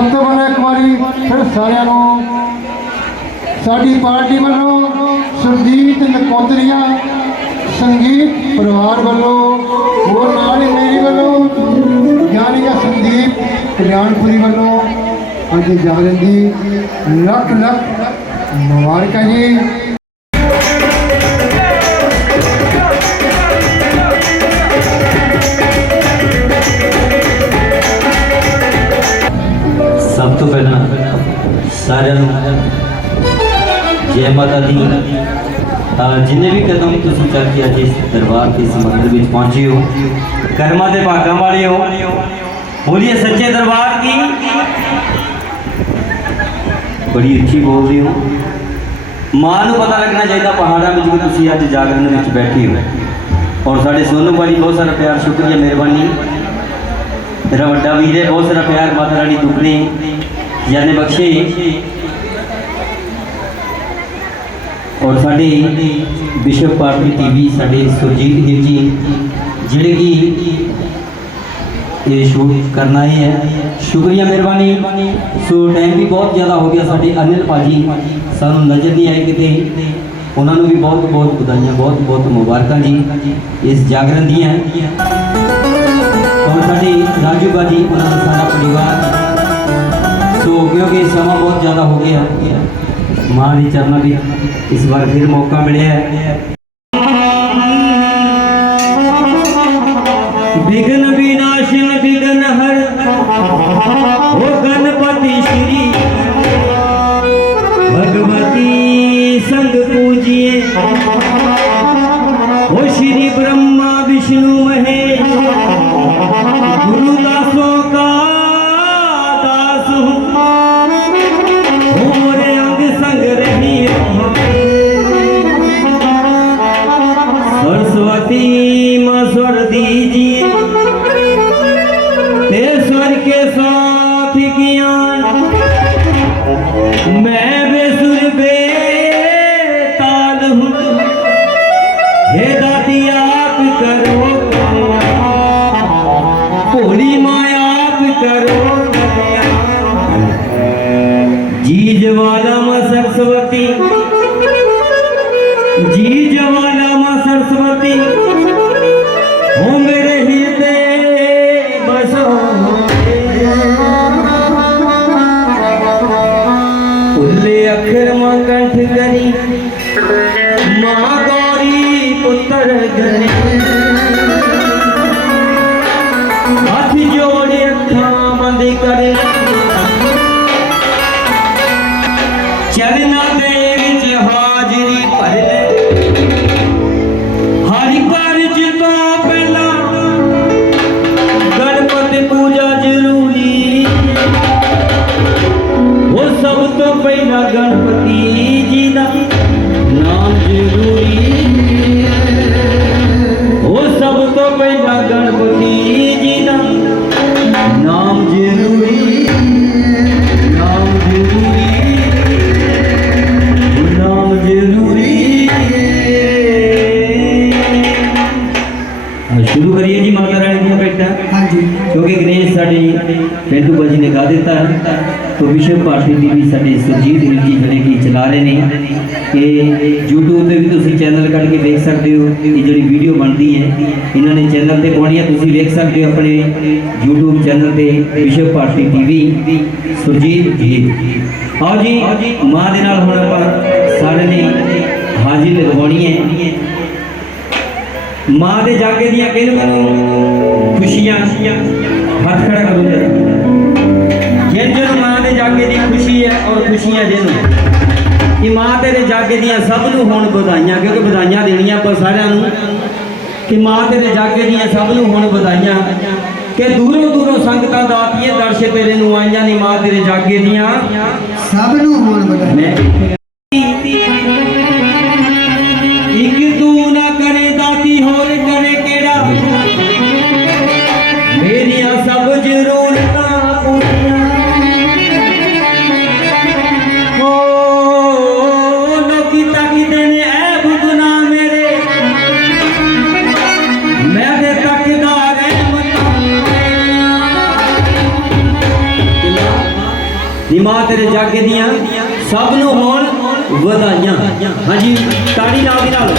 ਸਭ ਤੋਂ ਇੱਕ ਵਾਰੀ ਫਿਰ ਸਾਰਿਆਂ ਨੂੰ, ਸਾਡੀ ਪਾਰਟੀ ਵੱਲੋਂ ਸੁਰਜੀਤ ਨਕੋਦਰੀਆ, ਸੰਗੀਤ ਪਰਿਵਾਰ ਵੱਲੋਂ, ਹੋਰ ਨਾਲ ਹੀ ਮੇਰੀ ਵੱਲੋਂ ਗਿਆਨੀਆ ਸੰਦੀਪ ਕਲਿਆਣਪੁਰੀ ਵੱਲੋਂ, ਅੱਜ ਜਾਗਰਨ ਦੀ ਲੱਖ ਲੱਖ ਮੁਬਾਰਕਾਂ ਜੀ। ਸਭ ਤੋਂ ਪਹਿਲਾਂ ਸਾਰਿਆਂ ਨੂੰ ਜੈ ਮਾਤਾ ਦੀ ਅਹ ਜਿੰਨੇ ਵੀ ਕਦਮ ਤੁਸੀਂ ਚੱਲ ਕੇ ਅੱਜ ਇਸ ਦਰਬਾਰ ਦੇ ਇਸ ਮੰਦਿਰ ਵਿੱਚ ਪਹੁੰਚੇ ਹੋ ਕਰਮਾਂ ਦੇ ਭਾਗਾਂ ਵਾਲੇ ਹੋ ਬੋਲੀਏ ਸੱਚੇ ਦਰਬਾਰ ਕੀ ਬੜੀ ਉੱਚੀ ਬੋਲ ਰਹੇ ਹੋ ਮਾਂ ਨੂੰ ਪਤਾ ਲੱਗਣਾ ਚਾਹੀਦਾ ਪਹਾੜਾਂ ਵਿੱਚ ਵੀ ਤੁਸੀਂ ਅੱਜ ਜਾਗਰਣ ਵਿੱਚ ਬੈਠੇ ਹੋ ਔਰ ਸਾਡੇ ਸੋਨੂ ਭਾਈ ਬਹੁਤ ਸਾਰਾ ਪਿਆਰ ਸ਼ੁਕਰੀਆ ਮਿਹਰਬਾਨੀ ਮੇਰਾ ਵੱਡਾ ਵੀਰ ਹੈ, ਬਹੁਤ ਸਾਰਾ ਪਿਆਰ ਮਾਤਾ ਰਾਣੀ ਦੁੱਗਣੇ ਜਾਨੇ ਬਖਸ਼ੇ। ਔਰ ਸਾਡੇ ਵਿਸ਼ਵ ਪਾਰਟੀ ਟੀਵੀ, ਸਾਡੇ ਸੁਰਜੀਤ ਵੀਰ ਜੀ, ਜਿਹੜੇ ਕਿ ਇਹ ਸ਼ੂਟ ਕਰਨਾ ਹੀ ਹੈ। ਸ਼ੁਕਰੀਆ ਮਿਹਰਬਾਨੀ। ਸੋ ਟਾਈਮ ਵੀ ਬਹੁਤ ਜ਼ਿਆਦਾ ਹੋ ਗਿਆ ਸਾਡੇ ਅਨਿਲ ਭਾਜੀ। ਸਾਨੂੰ ਨਜ਼ਰ ਨਹੀਂ ਆਏ ਕਿਤੇ। ਉਹਨਾਂ ਨੂੰ ਵੀ ਬਹੁਤ ਬਹੁਤ ਵਧਾਈਆਂ ਬਹੁਤ ਬਹੁਤ ਮੁਬਾਰਕਾਂ ਜੀ। ਇਸ ਜਾਗਰਣ ਦੀਆਂ। ਔਰ ਸਾਡੇ ਰਾਜੂ ਬਾਜੀ ਉਹਨਾਂ ਦਾ ਸਾਰਾ ਪਰਿਵਾਰ ਸੋ ਕਿਉਂਕਿ ਸਮਾਂ ਬਹੁਤ ਜ਼ਿਆਦਾ ਹੋ ਗਿਆ ਮਾਂ ਦੇ ਚਰਨਾਂ ਵਿੱਚ ਇਸ ਵਾਰ ਫਿਰ ਮੌਕਾ ਮਿਲਿਆ ਹੈ ਵਿਗਨ ਵਿਨਾਸ਼ਨ ਵਿਗਨ ਹਰ ਹੋ ਗਣਪਤੀ ਸ਼੍ਰੀ ਭਗਵਤੀ ਸੰਗ ਪੂਜੀਏ ਹੋ ਸ਼੍ਰੀ ਅਖਰ ਮੰਗਠ ਗਰੀ ਮਾਂ ਗੋਰੀ ਪੁੱਤਰ ਗਰੀ ਸ਼ੁਰੂ ਕਰੀਏ ਜੀ ਮਾਤਾ ਰਾਣੀ ਦੀਆਂ ਭੇਟਾਂ। ਹਾਂਜੀ। ਕਿਉਂਕਿ ਗਣੇਸ਼ ਸਾਡੇ ਪਿੰਡੂ ਬਾਜੀ ਨੇ ਗਾ ਦਿੱਤਾ ਹੈ ਤੋ ਵਿਸ਼ਵ ਭਾਰਤੀ ਟੀਵੀ ਸਾਡੇ ਸੁਰਜੀਤ ਵੀਰ ਜੀ ਜਿਹੜੇ ਕਿ ਚਲਾ ਰਹੇ ਨੇ ਕਿ YouTube ਤੇ ਵੀ ਤੁਸੀਂ ਚੈਨਲ ਕੱਢ ਕੇ ਦੇਖ ਸਕਦੇ ਹੋ ਇਹ ਜਿਹੜੀ ਵੀਡੀਓ ਬਣਦੀ ਹੈ ਇਹਨਾਂ ਨੇ ਚੈਨਲ ਤੇ ਪਾਉਣੀ ਹੈ ਤੁਸੀਂ ਵੇਖ ਸਕਦੇ ਹੋ ਆਪਣੇ YouTube ਚੈਨਲ ਤੇ ਵਿਸ਼ਵ ਭਾਰਤੀ ਟੀਵੀ ਸੁਰਜੀਤ ਜੀ। ਆਓ ਜੀ ਮਾਂ ਦੇ ਨਾਲ ਹੁਣ ਆਪਾਂ ਸਾਰੇ ਨੇ ਹਾਜ਼ਰੀ ਲਗਵਾਉਣੀ ਹੈ। ਮਾਂ ਦੇ ਜਾਗੇ ਦੀਆਂ ਕਿਹਨੂੰ ਮੈਨੂੰ ਖੁਸ਼ੀਆਂ ਹੱਥ ਖੜਾ ਕਰੋ ਜਿਨ ਜਿਹਨੂੰ ਮਾਂ ਦੇ ਜਾਗੇ ਦੀ ਖੁਸ਼ੀ ਹੈ ਔਰ ਖੁਸ਼ੀਆਂ ਜਿਹਨੂੰ ਕਿ ਮਾਂ ਤੇਰੇ ਜਾਗੇ ਦੀਆਂ ਸਭ ਨੂੰ ਹੁਣ ਵਧਾਈਆਂ ਕਿਉਂਕਿ ਵਧਾਈਆਂ ਦੇਣੀਆਂ ਆਪਾਂ ਸਾਰਿਆਂ ਨੂੰ। ਕਿ ਮਾਂ ਤੇਰੇ ਜਾਗੇ ਦੀਆਂ ਸਭ ਨੂੰ ਹੁਣ ਵਧਾਈਆਂ। ਕਿ ਦੂਰੋਂ ਦੂਰੋਂ ਸੰਗਤਾਂ ਦਾਤੀਆਂ ਦਰਸ਼ੇ ਤੇਰੇ ਨੂੰ ਆਈਆਂ ਨੀ ਮਾਂ ਤੇਰੇ ਜਾਗੇ ਦੀਆਂ। ਸਭ ਨੂੰ ਹੋਣ ਬਦਾ ਨੀ ਦੀਆਂ ਸਭ ਨੂੰ ਹੋਣ ਵਧਾਈਆਂ। ਹਾਂਜੀ ਤਾੜੀ ਨਾਲ ਦੀ ਨਾਲ।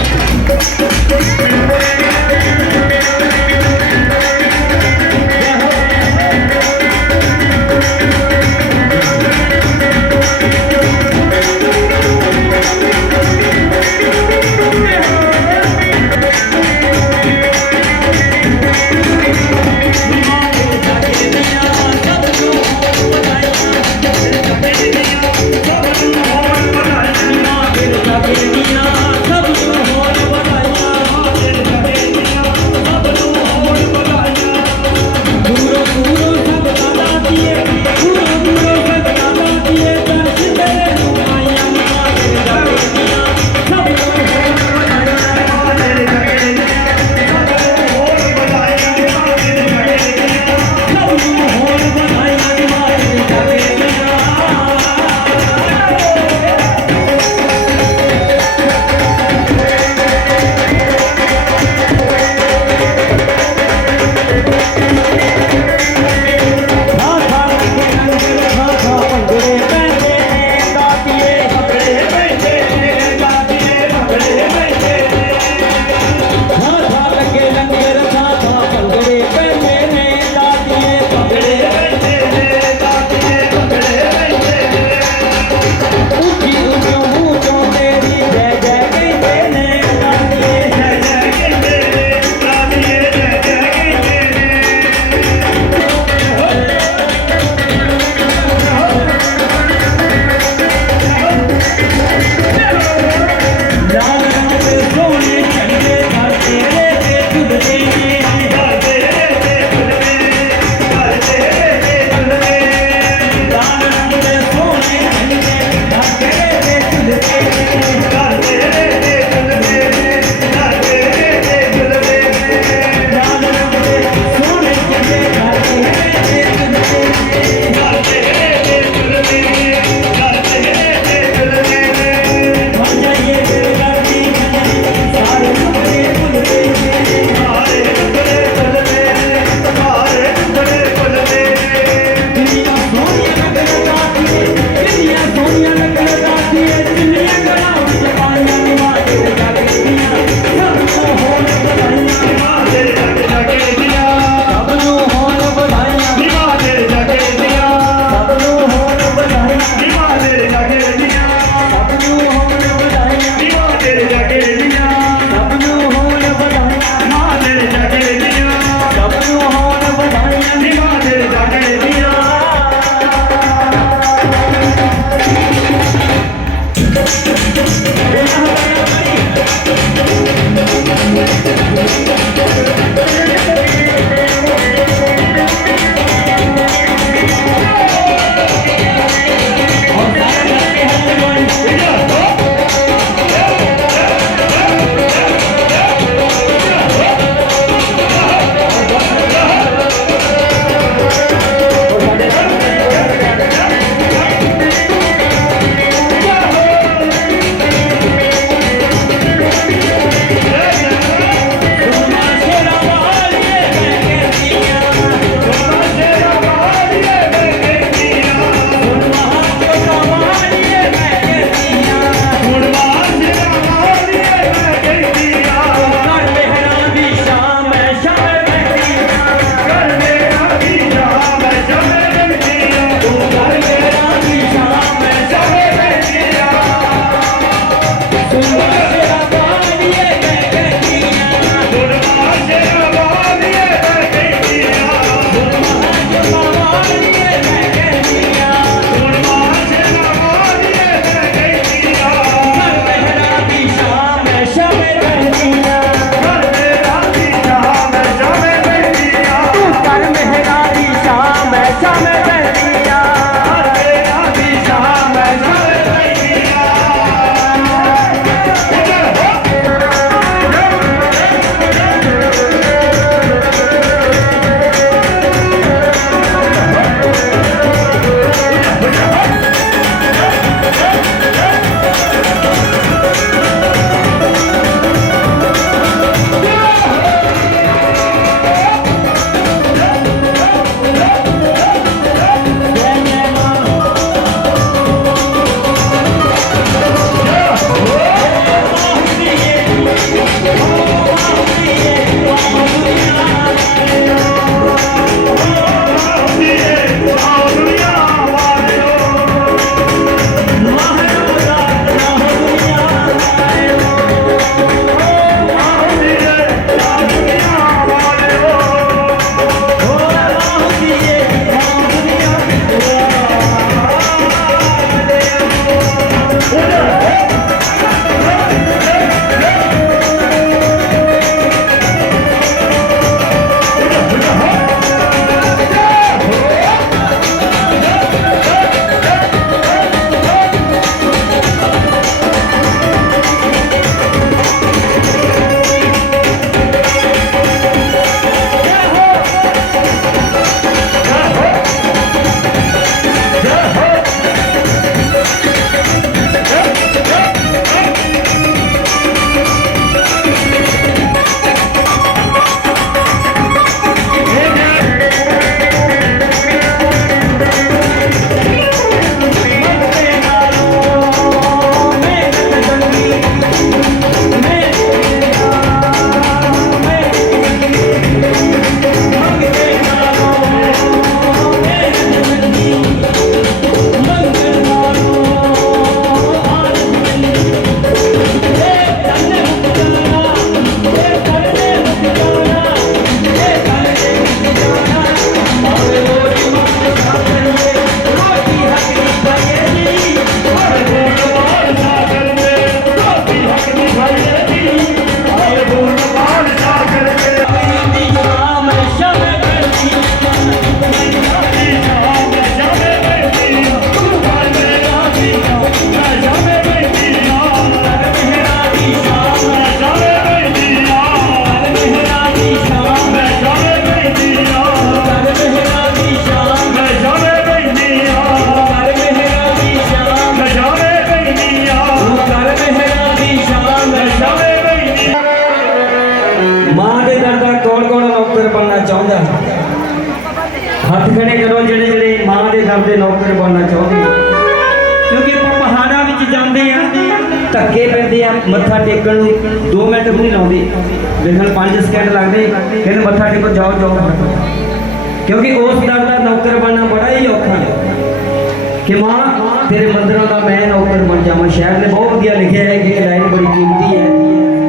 ਤੇਰੇ ਮੰਦਰਾਂ ਦਾ ਮੈਂ ਨੌਕਰ ਬਣ ਜਾਵਾਂ। ਸ਼ਾਇਰ ਨੇ ਬਹੁਤ ਵਧੀਆ ਲਿਖਿਆ ਹੈ ਕਿ ਇਹ ਲਾਈਨ ਬੜੀ ਕੀਮਤੀ ਹੈ।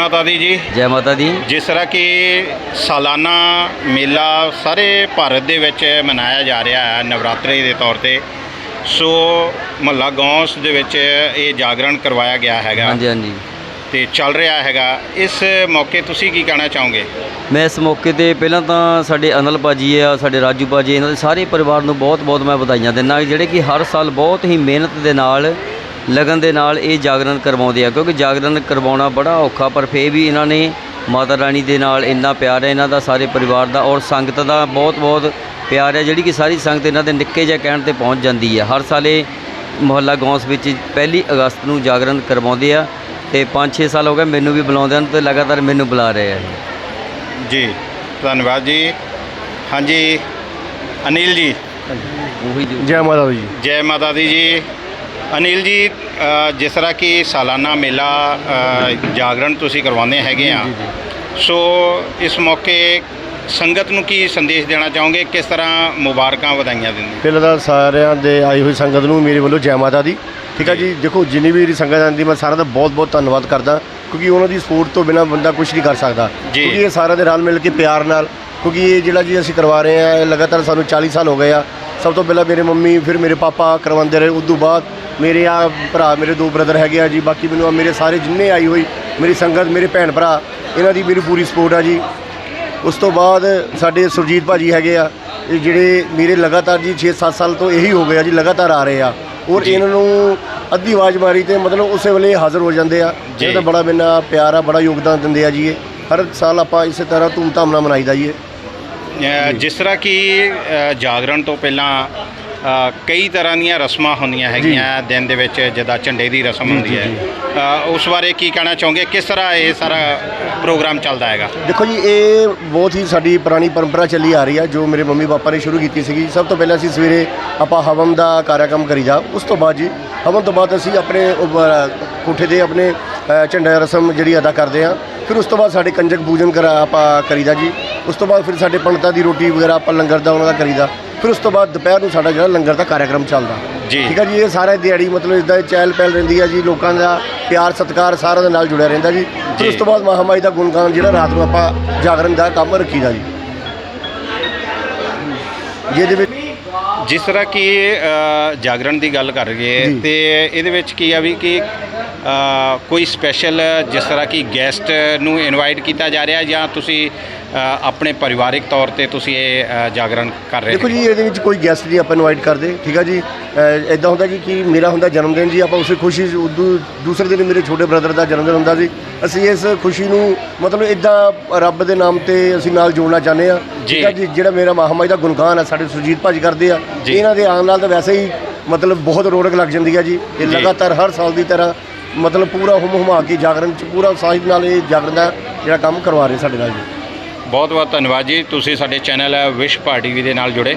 ਮਾਤਾ ਦੀ ਜੀ। ਜੈ ਮਾਤਾ ਦੀ। ਜਿਸ ਤਰ੍ਹਾਂ ਕਿ ਸਾਲਾਨਾ ਮੇਲਾ ਸਾਰੇ ਭਾਰਤ ਦੇ ਵਿੱਚ ਮਨਾਇਆ ਜਾ ਰਿਹਾ ਹੈ ਨਵਰਾਤਰੀ ਦੇ ਤੌਰ ਤੇ। ਸੋ ਮਹੱਲਾ ਗੌਂਸ ਦੇ ਵਿੱਚ ਇਹ ਜਾਗਰਣ ਕਰਵਾਇਆ ਗਿਆ ਹੈਗਾ। ਹਾਂਜੀ ਹਾਂਜੀ। ਤੇ ਚੱਲ ਰਿਹਾ ਹੈਗਾ। ਇਸ ਮੌਕੇ ਤੁਸੀਂ ਕੀ ਕਹਿਣਾ ਚਾਹੋਗੇ? ਮੈਂ ਇਸ ਮੌਕੇ ਤੇ ਪਹਿਲਾਂ ਤਾਂ ਸਾਡੇ ਅਨਲ ਭਾਜੀ ਆ ਸਾਡੇ ਰਾਜੂ ਭਾਜੀ ਇਹਨਾਂ ਦੇ ਸਾਰੇ ਪਰਿਵਾਰ ਨੂੰ ਬਹੁਤ-ਬਹੁਤ ਮੈਂ ਵਧਾਈਆਂ ਦਿੰਦਾ। ਜਿਹੜੇ ਕਿ ਹਰ ਸਾਲ ਬਹੁਤ ਹੀ ਮਿਹਨਤ ਦੇ ਨਾਲ ਲਗਨ ਦੇ ਨਾਲ ਇਹ ਜਾਗਰਣ ਕਰਵਾਉਂਦੇ ਆ ਕਿਉਂਕਿ ਜਾਗਰਣ ਕਰਵਾਉਣਾ ਬੜਾ ਔਖਾ ਪਰ ਫੇਰ ਵੀ ਇਹਨਾਂ ਨੇ ਮਾਤਾ ਰਾਣੀ ਦੇ ਨਾਲ ਇੰਨਾ ਪਿਆਰ ਹੈ ਇਹਨਾਂ ਦਾ ਸਾਰੇ ਪਰਿਵਾਰ ਦਾ ਔਰ ਸੰਗਤ ਦਾ ਬਹੁਤ-ਬਹੁਤ ਪਿਆਰ ਹੈ ਜਿਹੜੀ ਕਿ ਸਾਰੀ ਸੰਗਤ ਇਹਨਾਂ ਦੇ ਨਿੱਕੇ ਜਿਹੇ ਕਹਿਣ ਤੇ ਪਹੁੰਚ ਜਾਂਦੀ ਹੈ। ਹਰ ਸਾਲ ਇਹ ਮੁਹੱਲਾ ਗੌਂਸ ਵਿੱਚ ਪਹਿਲੀ ਅਗਸਤ ਨੂੰ ਜਾਗਰਣ ਕਰਵਾਉਂਦੇ ਆ ਤੇ 5-6 ਸਾਲ ਹੋ ਗਏ ਮੈਨੂੰ ਵੀ ਬੁਲਾਉਂਦੇ ਹਨ ਤੇ ਲਗਾਤਾਰ ਮੈਨੂੰ ਬੁਲਾ ਰਹੇ ਆ। ਜੀ ਧੰਨਵਾਦ ਜੀ। ਹਾਂਜੀ ਅਨਿਲ ਜੀ। ਉਹੀ ਜੋ ਜੈ ਮਾਤਾ ਦੀ। ਜੀ ਜੈ ਮਾਤਾ ਦੀ ਜੀ। ਅਨਿਲ ਜੀ ਜਿਸ ਤਰ੍ਹਾਂ ਕਿ ਸਾਲਾਨਾ ਮੇਲਾ ਜਾਗਰਣ ਤੁਸੀਂ ਕਰਵਾਉਂਦੇ ਹੈਗੇ ਆ। ਸੋ ਇਸ ਮੌਕੇ ਸੰਗਤ ਨੂੰ ਕੀ ਸੰਦੇਸ਼ ਦੇਣਾ ਚਾਹੋਗੇ? ਕਿਸ ਤਰ੍ਹਾਂ ਮੁਬਾਰਕਾਂ ਵਧਾਈਆਂ ਦਿੰਦੇ? ਪਹਿਲਾਂ ਤਾਂ ਸਾਰਿਆਂ ਦੇ ਆਈ ਹੋਈ ਸੰਗਤ ਨੂੰ ਮੇਰੇ ਵੱਲੋਂ ਜੈ ਮਾਤਾ ਦੀ। ਠੀਕ ਹੈ ਜੀ। ਦੇਖੋ ਜਿੰਨੀ ਵੀ ਸੰਗਤ ਆਂਦੀ ਮੈਂ ਸਾਰਿਆਂ ਦਾ ਬਹੁਤ ਬਹੁਤ ਧੰਨਵਾਦ ਕਰਦਾ। ਕਿਉਂਕਿ ਉਹਨਾਂ ਦੀ ਸਪੋਰਟ ਤੋਂ ਬਿਨਾ ਬੰਦਾ ਕੁਝ ਨਹੀਂ ਕਰ ਸਕਦਾ। ਕਿਉਂਕਿ ਇਹ ਸਾਰਿਆਂ ਦੇ ਰਲ ਮਿਲ ਕੇ ਪਿਆਰ ਨਾਲ ਕਿਉਂਕਿ ਇਹ ਜਿਹੜਾ ਜੀ ਅਸੀਂ ਕਰਵਾ ਰਹੇ ਆ ਇਹ ਲਗਾਤਾਰ ਸਾਨੂੰ 40 ਸਾਲ ਹੋ ਗਏ ਆ। ਸਭ ਤੋਂ ਪਹਿਲਾਂ ਮੇਰੇ ਮੰਮੀ ਫਿਰ ਮੇਰੇ ਪਾਪਾ ਕਰਵਾਉਂਦੇ ਰਹੇ। ਉਸ ਤੋਂ ਬਾਅਦ ਮੇਰੇ ਆ ਭਰਾ ਮੇਰੇ ਦੋ ਬ੍ਰਦਰ ਹੈਗੇ ਆ ਜੀ। ਬਾਕੀ ਮੈਨੂੰ ਆਹ ਮੇਰੇ ਸਾਰੇ ਜਿੰਨੇ ਆਈ ਹੋਈ ਮੇਰੀ ਸੰਗਤ ਮੇਰੇ ਭੈਣ ਭਰਾ ਇਹਨਾਂ ਦੀ ਮੇਰੀ ਪੂਰੀ ਸਪੋਰਟ ਆ ਜੀ। ਉਸ ਤੋਂ ਬਾਅਦ ਸਾਡੇ ਸੁਰਜੀਤ ਭਾਜੀ ਹੈਗੇ ਆ ਇਹ ਜਿਹੜੇ ਮੇਰੇ ਲਗਾਤਾਰ ਜੀ 6-7 ਸਾਲ ਤੋਂ ਇਹੀ ਹੋ ਗਿਆ ਜੀ ਲਗਾਤਾਰ ਆ ਰਹੇ ਆ। ਔਰ ਇਹਨਾਂ ਨੂੰ ਅੱਧੀ ਆਵਾਜ਼ ਮਾਰੀ ਤੇ ਮਤਲਬ ਉਸੇ ਵੇਲੇ ਹਾਜ਼ਰ ਹੋ ਜਾਂਦੇ ਆ। ਜੀ। ਇਹਦਾ ਬੜਾ ਮੈਨਾਂ ਪਿਆਰ ਆ ਬੜਾ ਯੋਗਦਾਨ ਦਿੰਦੇ ਆ ਜੀ ਇਹ। ਹਰ ਸਾਲ ਆਪਾਂ ਇਸੇ ਤਰ੍ਹਾਂ ਧੂਮਧਾਮ ਨਾਲ ਮਨਾਈਦਾ ਜੀ ਇਹ। ਜਿਸ ਤਰ੍ਹਾਂ ਕਿ ਜਾਗਰਣ ਤੋਂ ਪਹਿਲਾਂ ਕਈ ਤਰ੍ਹਾਂ ਦੀਆਂ ਰਸਮਾਂ ਹੁੰਦੀਆਂ ਹੈਗੀਆਂ ਦਿਨ ਦੇ ਵਿੱਚ ਜਿੱਦਾਂ ਝੰਡੇ ਦੀ ਰਸਮ ਹੁੰਦੀ ਹੈ। ਉਸ ਬਾਰੇ ਕੀ ਕਹਿਣਾ ਚਾਹੋਗੇ? ਕਿਸ ਤਰ੍ਹਾਂ ਇਹ ਸਾਰਾ ਪ੍ਰੋਗਰਾਮ ਚੱਲਦਾ ਹੈਗਾ? ਦੇਖੋ ਜੀ ਇਹ ਬਹੁਤ ਹੀ ਸਾਡੀ ਪੁਰਾਣੀ ਪਰੰਪਰਾ ਚੱਲੀ ਆ ਰਹੀ ਆ ਜੋ ਮੇਰੇ ਮੰਮੀ ਪਾਪਾ ਨੇ ਸ਼ੁਰੂ ਕੀਤੀ ਸੀਗੀ। ਸਭ ਤੋਂ ਪਹਿਲਾਂ ਅਸੀਂ ਸਵੇਰੇ ਆਪਾਂ ਹਵਨ ਦਾ ਕਾਰਿਆਕਰਮ ਕਰੀਦਾ ਉਸ ਤੋਂ ਬਾਅਦ ਜੀ ਹਵਨ ਤੋਂ ਬਾਅਦ ਅਸੀਂ ਆਪਣੇ ਕੋਠੇ ਤੇ ਆਪਣੇ ਝੰਡਾ ਰਸਮ ਜਿਹੜੀ ਅਦਾ ਕਰਦੇ ਆ। ਫਿਰ ਉਸ ਤੋਂ ਬਾਅਦ ਸਾਡੇ ਕੰਜਕ ਪੂਜਨ ਕਰਾ ਆਪਾਂ ਕਰੀਦਾ ਜੀ। ਉਸ ਤੋਂ ਬਾਅਦ ਫਿਰ ਸਾਡੇ ਪੰਡਤਾਂ ਦੀ ਰੋਟੀ ਵਗੈਰਾ ਆਪਾਂ ਲੰਗਰ ਦਾ ਉਹਨਾਂ ਦਾ ਕਰੀਦਾ ਫਿਰ ਉਸ ਤੋਂ ਬਾਅਦ ਦੁਪਹਿਰ ਨੂੰ ਸਾਡਾ ਜਿਹੜਾ ਲੰਗਰ ਦਾ ਕਾਰਿਆਕਰਮ ਚੱਲਦਾ ਜੀ। ਠੀਕ ਆ ਜੀ ਇਹ ਸਾਰਾ ਦਿਹਾੜੀ ਮਤਲਬ ਇਦਾਂ ਚਹਿਲ ਪਹਿਲ ਰਹਿੰਦੀ ਆ ਜੀ ਲੋਕਾਂ ਦਾ ਪਿਆਰ ਸਤਿਕਾਰ ਸਾਰਿਆਂ ਦੇ ਨਾਲ ਜੁੜਿਆ ਰਹਿੰਦਾ ਜੀ ਫਿਰ ਉਸ। ਤੋਂ ਬਾਅਦ ਮਹਾਮਾਈ ਦਾ ਗੁਣਗਾਨ ਜਿਹੜਾ ਰਾਤ ਨੂੰ ਆਪਾਂ ਜਾਗਰਣ ਦਾ ਕੰਮ ਰੱਖੀਦਾ ਜੀ ਜਿਹਦੇ ਵਿੱਚ ਜਿਸ ਤਰ੍ਹਾਂ ਕਿ ਜਾਗਰਣ ਦੀ ਗੱਲ ਕਰ ਜੀ। ਤੇ ਇਹਦੇ ਵਿੱਚ ਕੀ ਆ ਵੀ ਕਿ ਕੋਈ ਸਪੈਸ਼ਲ ਜਿਸ ਤਰ੍ਹਾਂ ਕਿ ਗੈਸਟ ਨੂੰ ਇਨਵਾਈਟ ਕੀਤਾ ਜਾ ਰਿਹਾ ਜਾਂ ਤੁਸੀਂ ਆਪਣੇ ਪਰਿਵਾਰਿਕ ਤੌਰ ਤੇ ਤੁਸੀਂ ਇਹ ਜਾਗਰਣ ਕਰ ਰਹੇ ਦੇਖੋ ਹੋ। ਜੀ ਇਹਦੇ ਵਿੱਚ ਕੋਈ ਗੈਸਟ ਨਹੀਂ ਆਪਾਂ ਇਨਵਾਈਟ ਕਰਦੇ ਠੀਕ ਆ ਜੀ? ਇਦਾਂ ਹੁੰਦਾ ਜੀ ਕਿ ਮੇਰਾ ਹੁੰਦਾ ਜਨਮ ਦਿਨ ਜੀ ਆਪਾਂ ਉਸੇ ਖੁਸ਼ੀ ਉਦੋਂ ਦੂਸਰੇ ਦਿਨ ਮੇਰੇ ਛੋਟੇ ਬ੍ਰਦਰ ਦਾ ਜਨਮ ਦਿਨ ਹੁੰਦਾ ਸੀ। ਅਸੀਂ ਇਸ ਖੁਸ਼ੀ ਨੂੰ ਮਤਲਬ ਇਦਾਂ ਰੱਬ ਦੇ ਨਾਮ ਤੇ ਅਸੀਂ ਨਾਲ ਜੋੜਨਾ ਚਾਹੁੰਦੇ ਆ। ਠੀਕ ਆ ਜੀ ਜਿਹੜਾ ਮੇਰਾ ਮਹਾਮਾਈ ਦਾ ਗੁਣਗਾਨ ਆ ਸਾਡੇ ਸੁਰਜੀਤ ਭਾਜੀ ਕਰਦੇ ਆ। ਇਹਨਾਂ ਦੇ ਆਉਣ ਨਾਲ ਤਾਂ ਵੈਸੇ ਹੀ ਮਤਲਬ ਬਹੁਤ ਰੌਣਕ ਲੱਗ ਜਾਂਦੀ ਆ ਜੀ। ਇਹ। ਲਗਾਤਾਰ ਹਰ ਸਾਲ ਦੀ ਤਰ੍ਹਾਂ ਮਤਲਬ ਪੂਰਾ ਹੁਮ ਹੁਮਾ ਕੇ ਜਾਗਰਣ ਚ ਪੂਰਾ ਸਾਹਿਬ ਨਾਲ ਇਹ ਜਾਗਰਣ ਦਾ ਜਿਹੜਾ ਕੰਮ ਕਰਵਾ ਰਹੇ ਸਾਡੇ ਨਾਲ ਜੀ। ਬਹੁਤ ਬਹੁਤ ਧੰਨਵਾਦ ਜੀ। ਤੁਸੀਂ ਸਾਡੇ ਚੈਨਲ ਹੈ ਵਿਸ਼ ਪਾਰਟੀ ਦੇ ਨਾਲ ਜੁੜੇ।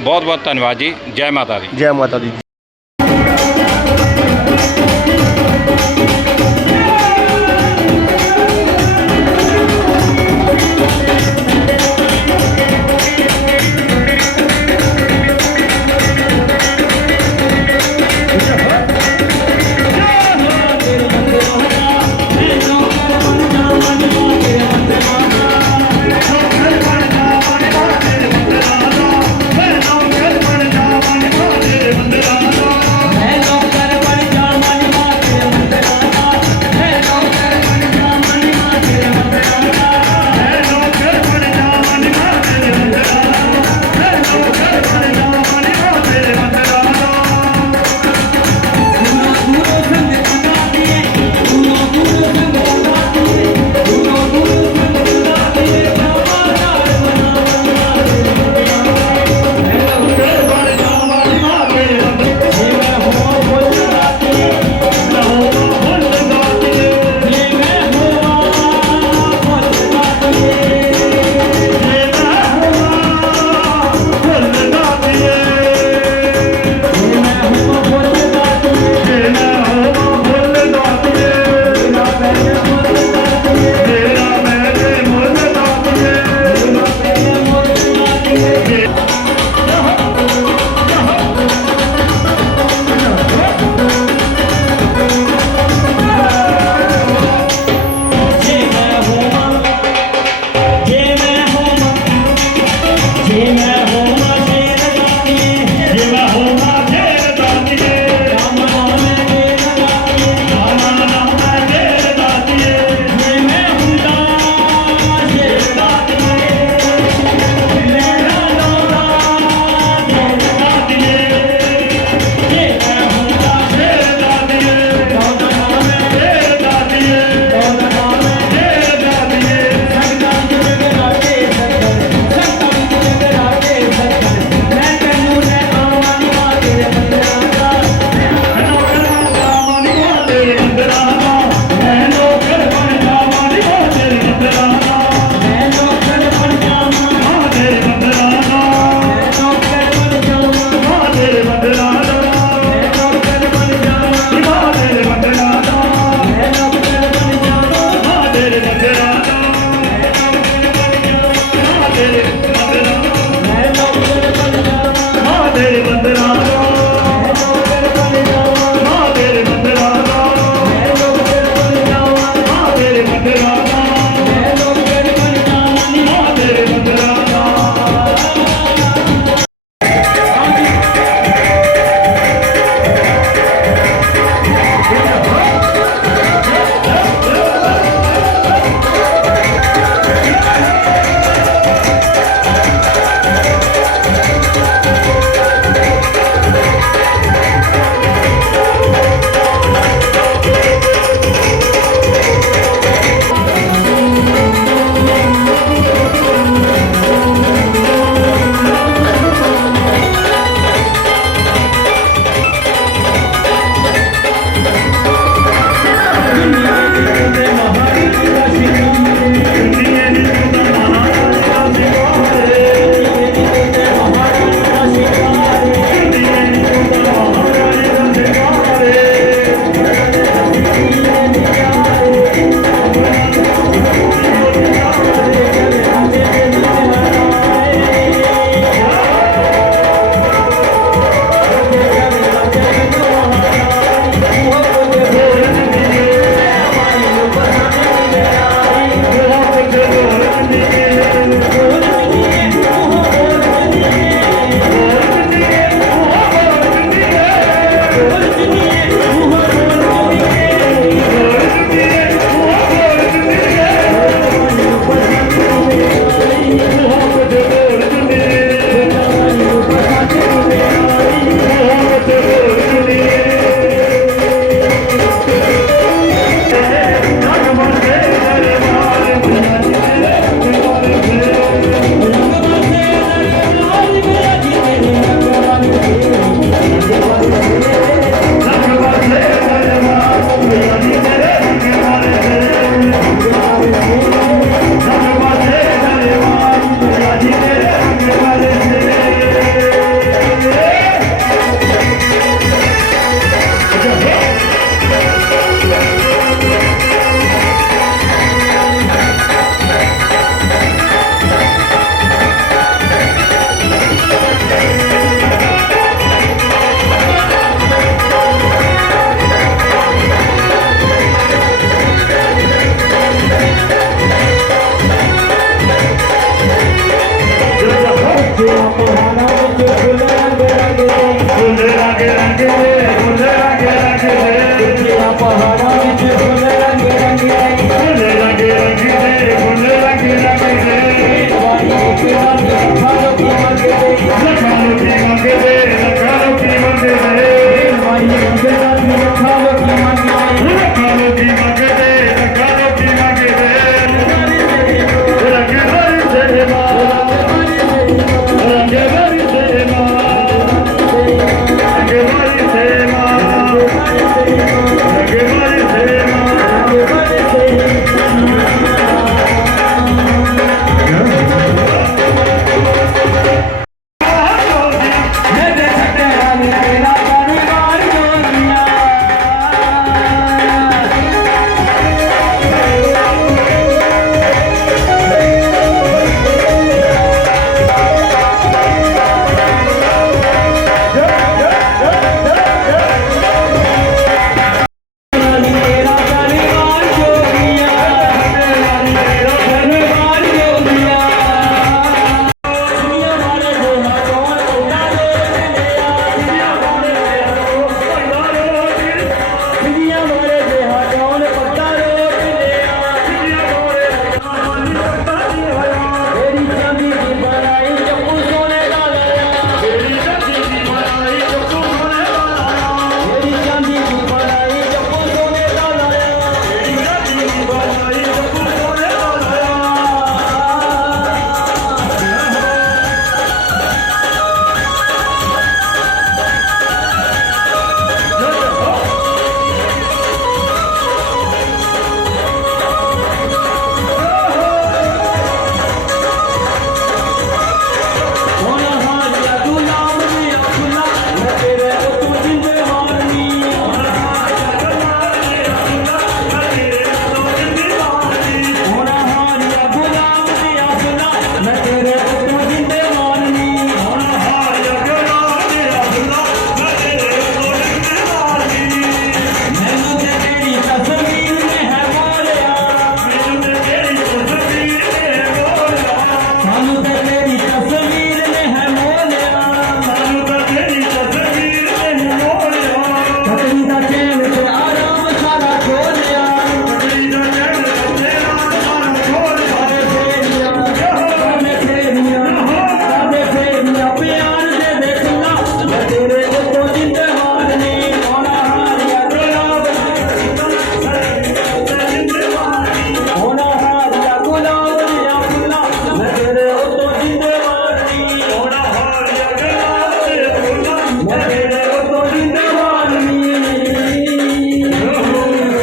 ਬਹੁਤ ਬਹੁਤ ਧੰਨਵਾਦ ਜੀ। ਜੈ ਮਾਤਾ ਦੀ। ਜੈ ਮਾਤਾ ਦੀ।